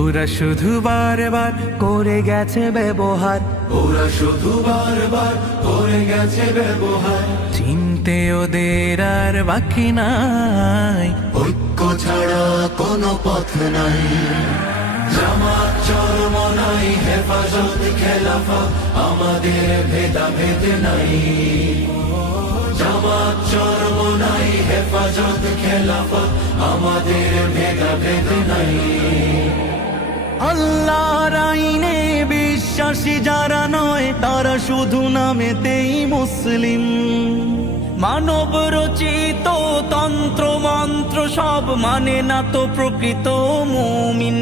ওরা শুধু বারবার করে গেছে ব্যবহার, ওরা শুধু বারবার করে গেছে ব্যবহার। চিনতে ওদের আর বাকি নাই, ঐক্য ছাড়া কোনো পথ নাই। জামাত চরমনাই হেফাজত খেলাফত আমাদের ভেদাভেদ নাই। জামাত চরমনাই হেফাজত খেলাফত আমাদের ভেদাভেদ নাই। আল্লাহর আইনে বিশ্বাসী যারা নয় তারা শুধু নামেতেই মুসলিম। মানব রচিত তন্ত্র মন্ত্র সব মানে না তো প্রকৃত মুমিন।